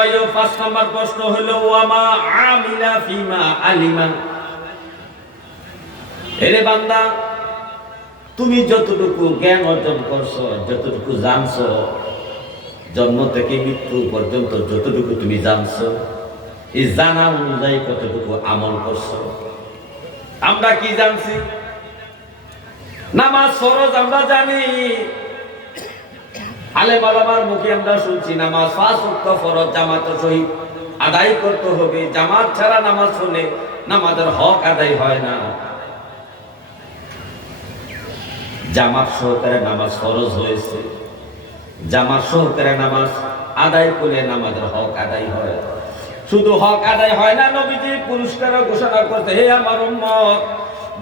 ভাইও 5 নম্বর প্রশ্ন হলো ওয়ামা আমিলা ফিমা আলিমা। এরে বান্দা, তুমি যতটুকু জ্ঞান অর্জন করছো, যতটুকু জানছো, জন্ম থেকে মৃত্যু পর্যন্ত যতটুকু তুমি জানছো, এই জানা অনুযায়ী কতটুকু আমল করছো। আমরা কি জানছি? নামাজ ফরজ আমরা জানি, আলেম ওলামার মুখে আমরা শুনছি নামাজ 5 ওয়াক্ত ফরজ জামাতের সহিত আদায় করতে হবে। জামাত ছাড়া নামাজ হলে নামাজের হক আদায় হয় না। জামাত সহকারে নামাজ ফরজ হয়েছে, জামাত সহকারে নামাজ আদায় করলে নামাজের হক আদায় হয়। শুধু হক আদায় হয় না, নবীজি পুরস্কার ঘোষণা করতে, হে আমার উম্মত,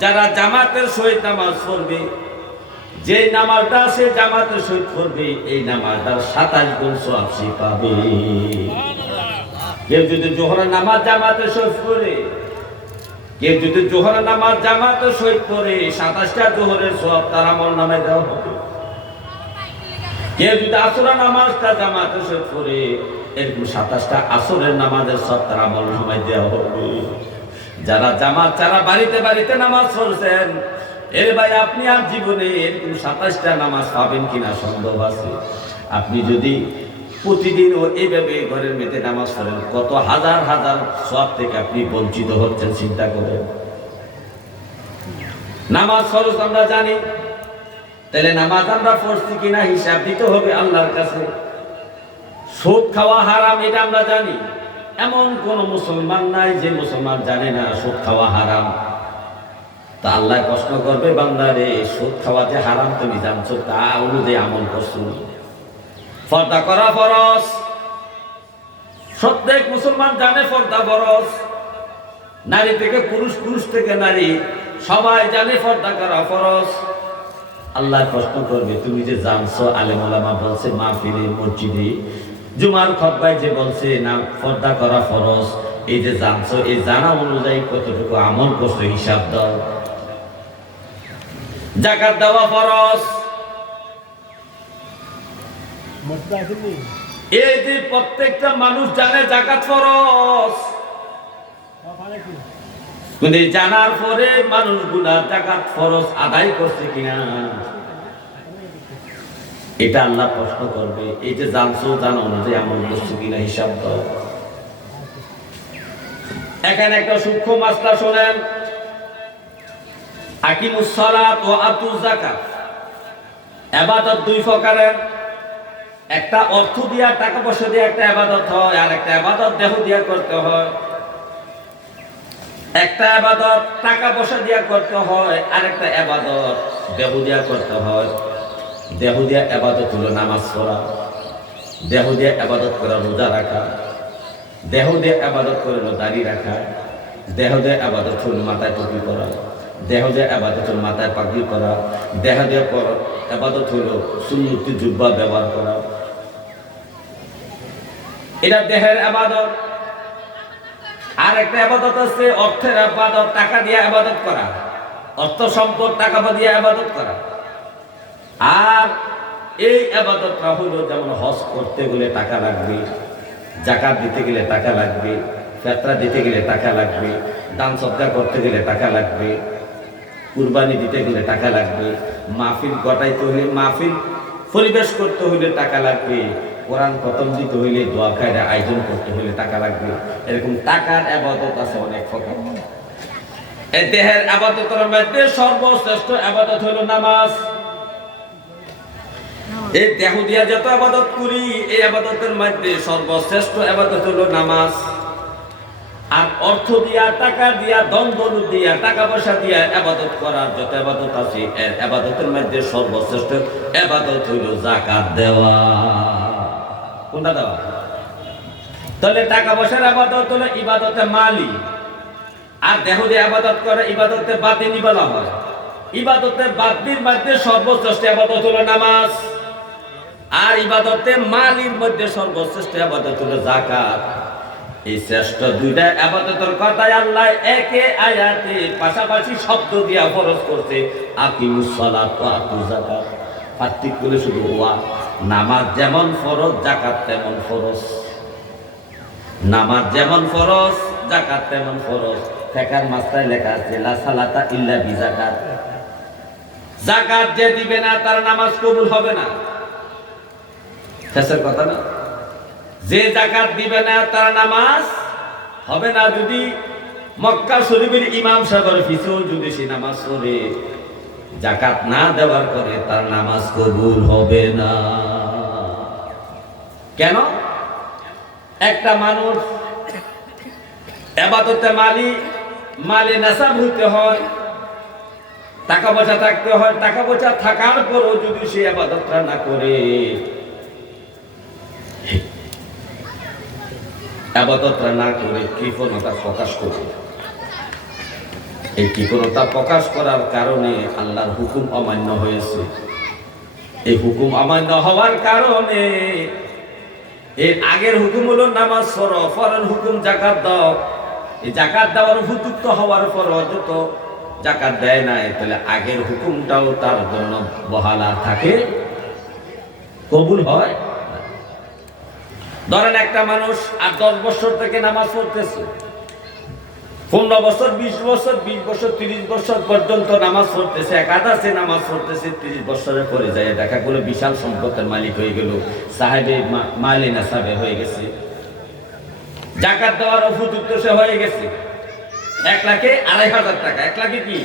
যারা জামাতের সহিত নামাজ পড়বে, যে নামাজটা সে জামাতের সহিত পড়বে, এই নামাজটার 27 গুণ সওয়াব সে পাবে। কেউ যদি জোহরের নামাজ জামাতের সহিত পড়ে, কেউ যদি জোহরের নামাজ জামাতের সহিত পড়ে, 27টা জোহরের সওয়াব তার আমলনামায় দেওয়া হবে। কেউ যদি আসরের নামাজটা জামাতের সহিত পড়ে, এরকম 27টা আসরের নামাজের সওয়াব তার আমলনামায় দেওয়া হবে। যারা জামাত ছাড়া বাড়িতে বাড়িতে নামাজ পড়ছেন, এর ভাই আপনি আর জীবনে এরকম 27টা নামাজ পাবেন কিনা সন্দেহ আছে। আপনি যদি প্রতিদিন ও এইভাবে ঘরের মেয়েতে নামাজ পড়েন, কত হাজার হাজার সওয়াব থেকে আপনি বঞ্চিত হচ্ছেন চিন্তা করেন। নামাজ ফরজ আমরা জানি, তাহলে নামাজ আমরা পড়ছি কিনা হিসাব দিতে হবে আল্লাহর কাছে। সুদ খাওয়া হারাম এটা আমরা জানি, এমন কোন মুসলমান নাই যে মুসলমান জানে না সুদ খাওয়া হারাম। তা আল্লাহ প্রশ্ন করবে, বান্দারে সুদ খাওয়া যে হারাম তুমি জানছো, তা অনুযায়ী আমল করছো? পর্দা করা ফরজ, প্রত্যেক মুসলমান জানে পর্দা ফরজ। নারী থেকে পুরুষ, পুরুষ থেকে নারী, সবাই জানে পর্দা করা ফরজ। আল্লাহ প্রশ্ন করবে, তুমি যে জানছো, আলেম ওলামা বলছে মাহফিলে মসজিদে জুমার খুতবায় যে বলছে না পর্দা করা ফরজ, এই যে জানছো, এই জানা অনুযায়ী কতটুকু আমল করছো হিসাব দাও। যাকাত দেওয়া ফরজ, এই যে প্রত্যেকটা মানুষ জানে যাকাত ফরজ, কিন্তু জানার পরে মানুষগুলা যাকাত ফরজ আদায় করছে কিনা এটা আল্লাহ প্রশ্ন করবে। এই যে জানছো, জানো অনুযায়ী আমল করছো কিনা হিসাব দাও। এখানে একটা সূক্ষ্ম মাসলা শোনেন, আকিমুস সালাত ওয়া আতুজ যাকাত। ইবাদত দুই প্রকারের, একটা অর্থ দিয়া টাকা পয়সা দিয়ে একটা ইবাদত হয়, আর একটা ইবাদত দেহ দিয়া করতে হয়। একটা ইবাদত টাকা পয়সা দিয়া করতে হয়, আর একটা ইবাদত দেহ দিয়া করতে হয়। দেহ দিয়া ইবাদত হলো নামাজ পড়া, দেহ দিয়া ইবাদত করা রোজা রাখা, দেহ দিয়ে ইবাদত করে দাড়ি রাখা, দেহ দিয়ে ইবাদত হলো মাথায় টুপি করা, দেহ দিয়ে ইবাদত হলো মাথায় পাগড়ি করা, দেহ দিয়ে ইবাদত হলো সুন্নতি জুব্বা ব্যবহার করা। এটা দেহের ইবাদত। আর একটা ইবাদত আছে অর্থের ইবাদত, টাকা দিয়ে ইবাদত করা, অর্থ সম্পদ টাকা দিয়ে ইবাদত করা। আর এই ইবাদতটা হলো যেমন হজ করতে গেলে টাকা লাগবে, যাকাত দিতে গেলে টাকা লাগবে, ফিতরা দিতে গেলে টাকা লাগবে, দান সদকা করতে গেলে টাকা লাগবে, কুরবানি দিতে গেলে টাকা লাগবে, মাহফিল গটাইতে হলে, মাহফিল পরিবেশ করতে হলে টাকা লাগবে, কোরআন খতম দিতে হইলে, দোয়া খায়রা আয়োজন করতে হলে টাকা লাগবে। এরকম টাকার ইবাদত আছে অনেক প্রকার। এই দেহের ইবাদতের মধ্যে সর্বশ্রেষ্ঠ ইবাদত হলো নামাজ। এই দেহ দিয়া যত ইবাদত করি, এই ইবাদতের মধ্যে সর্বশ্রেষ্ঠ ইবাদত হলো নামাজ। আর অর্থ দিয়া, টাকা দিয়া, দ্বন্দ্ব দিয়া, টাকা পয়সা দিয়া ইবাদত করার যত ইবাদত আছে, এর ইবাদতের মধ্যে সর্বশ্রেষ্ঠ ইবাদত হলো যাকাত দেওয়া। কোনটা দেওয়া? তাহলে টাকা পয়সার ইবাদত হলো ইবাদতে মালি, আর দেহ দিয়ে ইবাদত করে ইবাদতে বাতিনি বলা হয়। ইবাদতে বাতিনির মধ্যে সর্বশ্রেষ্ঠ ইবাদত হলো নামাজ, আর ইবাদতে মালির মধ্যে সর্বশ্রেষ্ঠ ইবাদত হলো যাকাত। এই শ্রেষ্ঠ দুইটা ইবাদতের কথাই আল্লাহ একে আয়াতে পাশাপাশি শব্দ দিয়া ফরজ করতে, আকিমুস সালাত ওয়া আতুজ যাকাত। পার্থক্য হলো শুধু ওয়া, নামাজ যেমন ফরজ, যাকাত তেমন ফরজ। নামাজ যেমন ফরজ, যাকাত তেমন ফরজ। ফিকহের মাসলায় লেখা আছে লা সালাতা ইল্লা বিযাকাত। যাকাত যে দিবে না তার নামাজ কবুল হবে না। শেষের কথা না, যে যাকাত দিবে না তার নামাজ হবে না। যদি মক্কা শরীফের ইমাম সাহেবের পিছনে যদি সে নামাজ পড়ে, যাকাত না দেওয়ার পরে তার নামাজ কবুল হবে না। কেন? একটা মানুষ ইবাদতে মালে নেশাব হইতে হয়, টাকা পয়সা থাকতে হয়। টাকা পয়সা থাকার পরও যদি সে ইবাদতটা না করে, ইবাদতটা না করে কৃপণতা প্রকাশ করে, এই কৃপণতা প্রকাশ করার কারণে আল্লাহর হুকুম অমান্য হয়েছে। এই হুকুম অমান্য হওয়ার কারণে এর আগের হুকুম হলো নামাজ পড়ো, পরের হুকুম যাকাত দাও। এই যাকাত দেওয়ার উপযুক্ত হওয়ার পর যত যাকাত দেয় নাই, তাহলে আগের হুকুমটাও তার জন্য বহাল থাকে, কবুল হয়। ধরেন একটা মানুষ 8-10 বছর থেকে নামাজ পড়তেছে, 15 বছর, 20 বছর, 20 বছর, 30 বছর পর্যন্ত নামাজ পড়তেছে, একাদশে নামাজ পড়তেছে। 30 বছরের পরে যায় দেখা গেল বিশাল সম্পদের মালিক হয়ে গেল, সাহেবে মালে নেশাবে হয়ে গেছে, যাকাত দেওয়ার উপযুক্ত সে হয়ে গেছে। 1,02,500 টাকা, 1 লাখে কি